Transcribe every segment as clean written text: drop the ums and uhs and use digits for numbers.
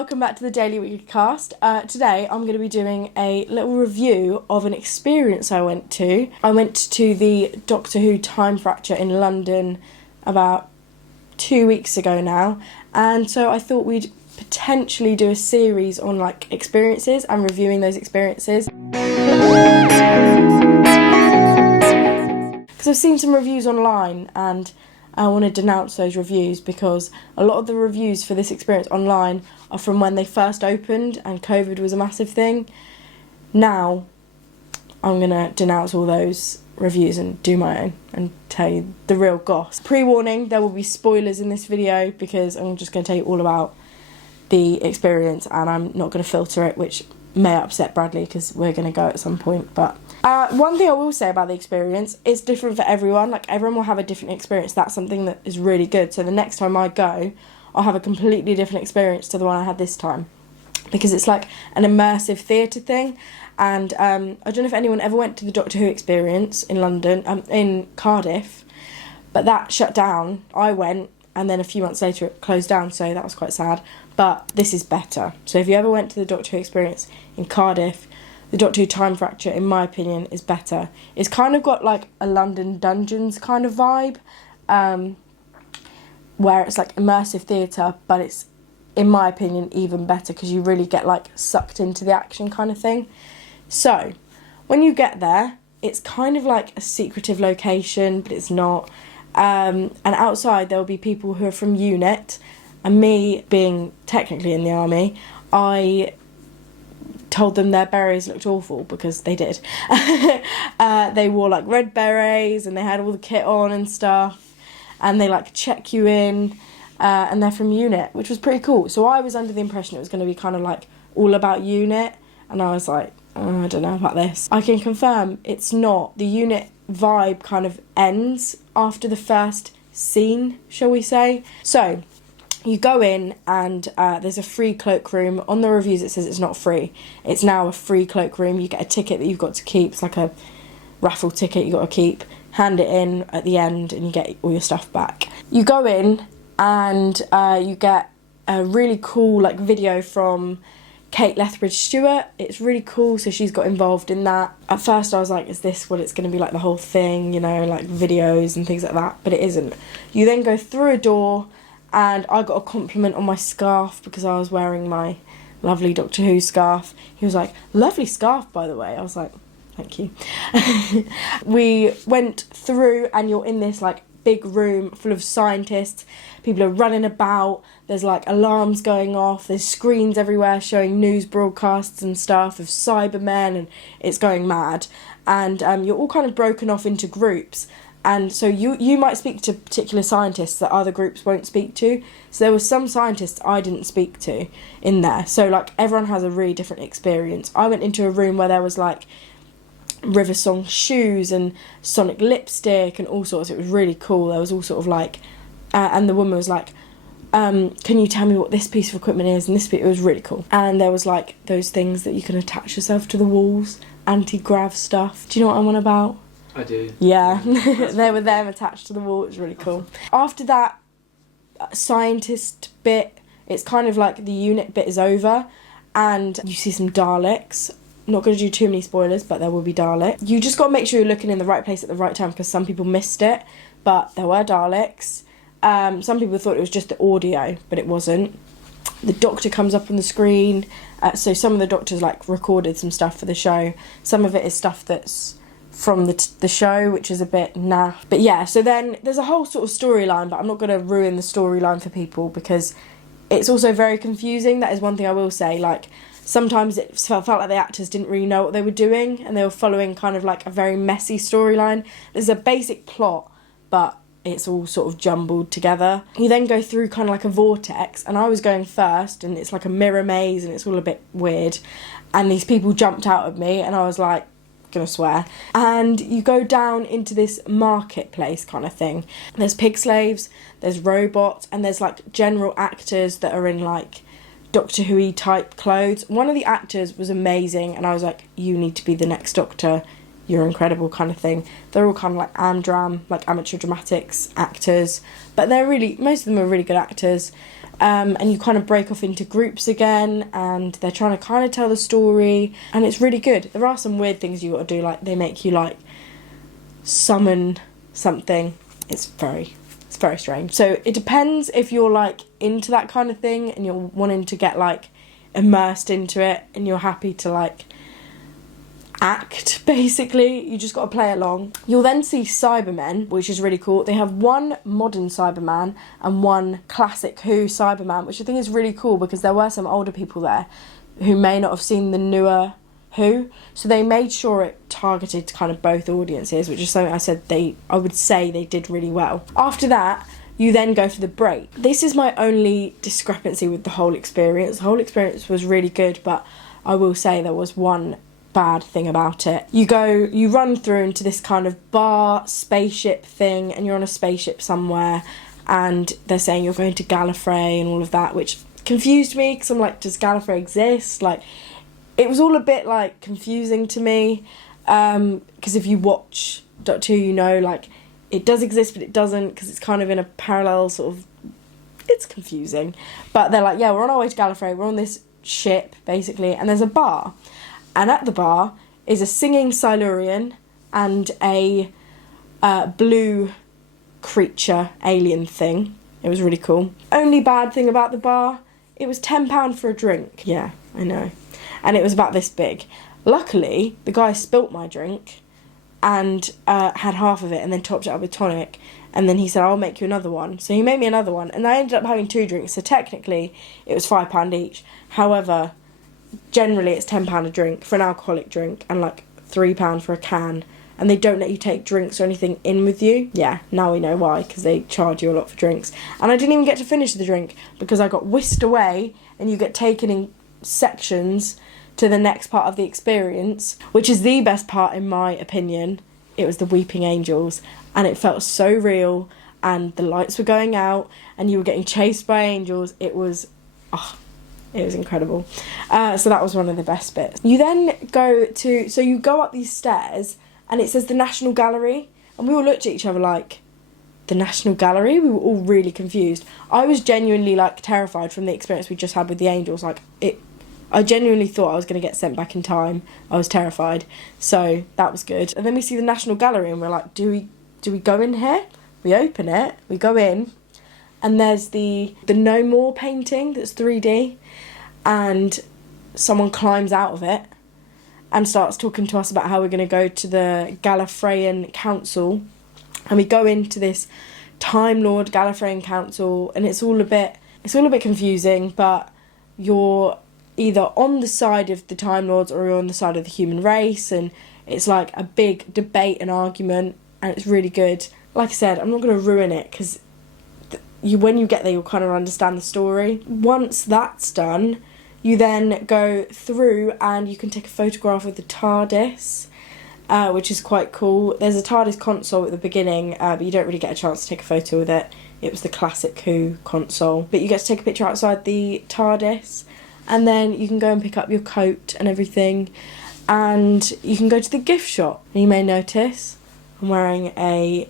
welcome back to the Daily Weekly Cast. Today I'm going to be doing a little review of an experience I went to. I went to the Doctor Who Time Fracture in London about 2 weeks ago now, and so I thought we'd potentially do a series on like experiences and reviewing those experiences. Because I've seen some reviews online and I want to denounce those reviews because a lot of the reviews for this experience online are from when they first opened and COVID was a massive thing. Now I'm going to denounce all those reviews and do my own and tell you the real goss. Pre-warning, there will be spoilers in this video because I'm just going to tell you all about the experience and I'm not going to filter it, which may upset Bradley because we're going to go at some point. But one thing I will say about the experience, it's different for everyone. Like, everyone will have a different experience. That's something that is really good. So the next time I go, I'll have a completely different experience to the one I had this time, because it's like an immersive theatre thing. And I don't know if anyone ever went to the Doctor Who experience in London, in Cardiff, but that shut down. I went, and then a few months later it closed down, so that was quite sad. But this is better. So if you ever went to the Doctor Who experience in Cardiff, the Doctor Who Time Fracture, in my opinion, is better. It's kind of got like a London Dungeons kind of vibe, where it's like immersive theatre, but it's, in my opinion, even better because you really get like sucked into the action kind of thing. So when you get there, it's kind of like a secretive location, but it's not. And outside there will be people who are from UNIT, and me being technically in the army, I told them their berets looked awful because they did. They wore like red berets and they had all the kit on and stuff, and they like check you in, and they're from UNIT, which was pretty cool. So I was under the impression it was going to be kind of like all about UNIT, and I was like, oh, I don't know about this. I can confirm it's not. The UNIT vibe kind of ends after the first scene, shall we say. So you go in and there's a free cloakroom. On the reviews it says it's not free. It's now a free cloakroom. You get a ticket that you've got to keep. It's like a raffle ticket you've got to keep. Hand it in at the end and you get all your stuff back. You go in and you get a really cool like video from Kate Lethbridge-Stewart. It's really cool, so she's got involved in that. At first I was like, is this what it's going to be like, the whole thing, you know, like videos and things like that, but it isn't. You then go through a door and I got a compliment on my scarf because I was wearing my lovely Doctor Who scarf. He was like, lovely scarf by the way. I was like, thank you. We went through and you're in this like big room full of scientists. People are running about, there's like alarms going off, there's screens everywhere showing news broadcasts and stuff of Cybermen, and it's going mad. And you're all kind of broken off into groups, and so you might speak to particular scientists that other groups won't speak to. So there were some scientists I didn't speak to in there, so like everyone has a really different experience. I went into a room where there was like River Song shoes and Sonic lipstick and all sorts. It was really cool. There was all sort of like and the woman was like, can you tell me what this piece of equipment is, and this bit. It was really cool. And there was like those things that you can attach yourself to the walls, anti-grav stuff. Do you know what I'm on about? I do. Yeah. There were them attached to the wall. It was really cool. After that scientist bit, it's kind of like the unit bit is over and you see some Daleks. I'm not going to do too many spoilers, but there will be Daleks. You just got to make sure you're looking in the right place at the right time because some people missed it, but there were Daleks. Some people thought it was just the audio, but it wasn't. The Doctor comes up on the screen, so some of the Doctors like recorded some stuff for the show. Some of it is stuff that's from the show, which is a bit naff. But yeah, so then there's a whole sort of storyline, but I'm not going to ruin the storyline for people because it's also very confusing. That is one thing I will say. Like, sometimes it felt like the actors didn't really know what they were doing and they were following kind of like a very messy storyline. There's a basic plot, but it's all sort of jumbled together. You then go through kind of like a vortex, and I was going first, and it's like a mirror maze, and it's all a bit weird. And these people jumped out at me, and I was like, gonna swear. And you go down into this marketplace kind of thing. There's pig slaves, there's robots, and there's like general actors that are in like Doctor Who type clothes. One of the actors was amazing, and I was like, you need to be the next Doctor. You're incredible kind of thing. They're all kind of like amdram, like amateur dramatics actors, but they're really, most of them are really good actors. and you kind of break off into groups again, and they're trying to kind of tell the story, and it's really good. There are some weird things you got to do, like they make you like summon something. It's very strange. So it depends if you're like into that kind of thing and you're wanting to get like immersed into it and you're happy to like act, basically. You just got to play along. You'll then see Cybermen, which is really cool. They have one modern Cyberman and one classic Who Cyberman, which I think is really cool because there were some older people there who may not have seen the newer Who, so they made sure it targeted kind of both audiences, which is something I would say they did really well. After that, you then go for the break. This is my only discrepancy with the whole experience. The whole experience was really good, but I will say there was one bad thing about it. You run through into this kind of bar spaceship thing, and you're on a spaceship somewhere, and they're saying you're going to Gallifrey and all of that, which confused me because I'm like, does Gallifrey exist? Like, it was all a bit like confusing to me, because if you watch Doctor Who, you know, like, it does exist but it doesn't, because it's kind of in a parallel sort of, it's confusing. But they're like, yeah, we're on our way to Gallifrey, we're on this ship basically, and there's a bar, and at the bar is a singing Silurian and a blue creature alien thing. It was really cool. Only bad thing about the bar, it was £10 for a drink. Yeah, I know. And it was about this big. Luckily, the guy spilt my drink and had half of it and then topped it up with tonic. And then he said, I'll make you another one. So he made me another one. And I ended up having 2 drinks. So technically, it was £5 each. However, generally it's £10 a drink for an alcoholic drink and like £3 for a can. And they don't let you take drinks or anything in with you. Yeah, now we know why, because they charge you a lot for drinks. And I didn't even get to finish the drink because I got whisked away, and you get taken in sections to the next part of the experience, which is the best part in my opinion. It was the Weeping Angels, and it felt so real, and the lights were going out and you were getting chased by angels. It was incredible. So that was one of the best bits. You then you go up these stairs and it says the National Gallery, and we all looked at each other like, the National Gallery? We were all really confused. I was genuinely like terrified from the experience we just had with the angels. I genuinely thought I was going to get sent back in time. I was terrified. So that was good. And then we see the National Gallery and we're like, do we go in here? We open it, we go in, and there's the No More painting that's 3D, and someone climbs out of it and starts talking to us about how we're going to go to the Gallifreyan Council. And we go into this Time Lord Gallifreyan Council, and it's all a bit confusing, but you're either on the side of the Time Lords or you're on the side of the human race, and it's like a big debate and argument, and it's really good. Like I said, I'm not going to ruin it, because when you get there you'll kind of understand the story. Once that's done, you then go through and you can take a photograph of the TARDIS, which is quite cool. There's a TARDIS console at the beginning, but you don't really get a chance to take a photo with it. It was the classic Who console. But you get to take a picture outside the TARDIS, and then you can go and pick up your coat and everything, and you can go to the gift shop. And you may notice I'm wearing a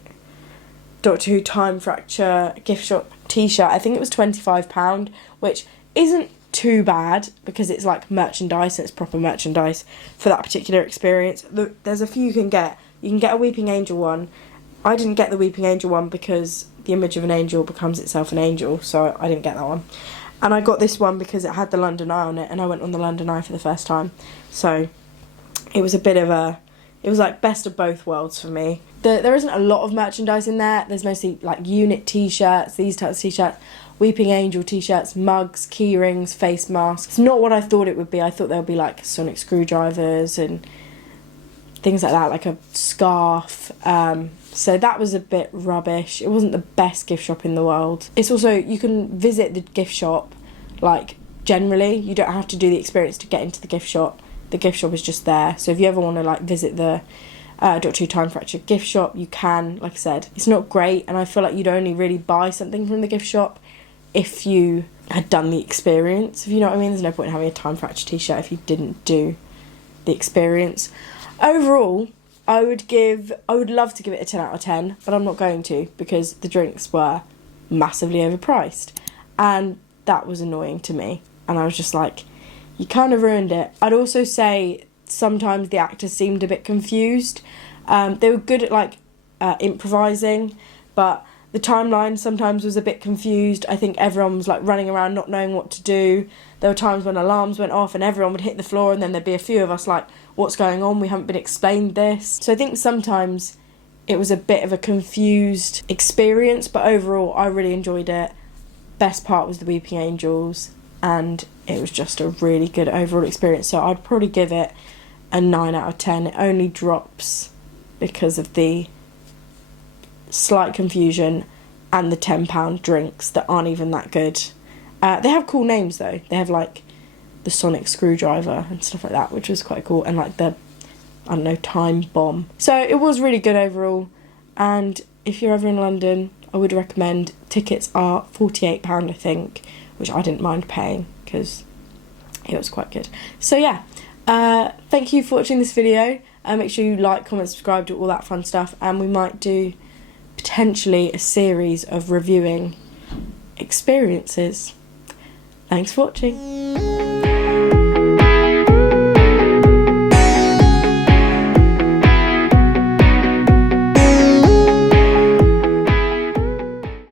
Doctor Who Time Fracture gift shop t-shirt. I think it was £25, which isn't too bad because it's like merchandise, and it's proper merchandise for that particular experience. There's a few you can get. You can get a Weeping Angel one. I didn't get the Weeping Angel one because the image of an angel becomes itself an angel, so I didn't get that one. And I got this one because it had the London Eye on it, and I went on the London Eye for the first time. So it was it was like best of both worlds for me. There isn't a lot of merchandise in there. There's mostly like unit t-shirts, these types of t-shirts, Weeping Angel t-shirts, mugs, key rings, face masks. It's not what I thought it would be. I thought there would be like sonic screwdrivers and things like that, like a scarf. So that was a bit rubbish. It wasn't the best gift shop in the world. It's also, you can visit the gift shop, like, generally. You don't have to do the experience to get into the gift shop. The gift shop is just there. So if you ever want to, like, visit the Doctor Who Time Fracture gift shop, you can. Like I said, it's not great, and I feel like you'd only really buy something from the gift shop if you had done the experience, if you know what I mean. There's no point in having a Time Fracture t-shirt if you didn't do the experience. Overall, I would love to give it a 10 out of 10, but I'm not going to, because the drinks were massively overpriced. And that was annoying to me. And I was just like, you kind of ruined it. I'd also say sometimes the actors seemed a bit confused. They were good at like improvising, but the timeline sometimes was a bit confused. I think everyone was like running around not knowing what to do. There were times when alarms went off and everyone would hit the floor, and then there'd be a few of us like, what's going on? We haven't been explained this. So I think sometimes it was a bit of a confused experience, but overall I really enjoyed it. Best part was the Weeping Angels, and it was just a really good overall experience. So I'd probably give it a 9 out of 10. It only drops because of the slight confusion and the £10 drinks that aren't even that good. They have cool names though. They have like the sonic screwdriver and stuff like that, which was quite cool, and like the, I don't know, time bomb. So it was really good overall, and if you're ever in London, I would recommend. Tickets are £48 I think, which I didn't mind paying because it was quite good. So yeah, thank you for watching this video. Make sure you like, comment, subscribe, do all that fun stuff, and we might do potentially a series of reviewing experiences. Thanks for watching.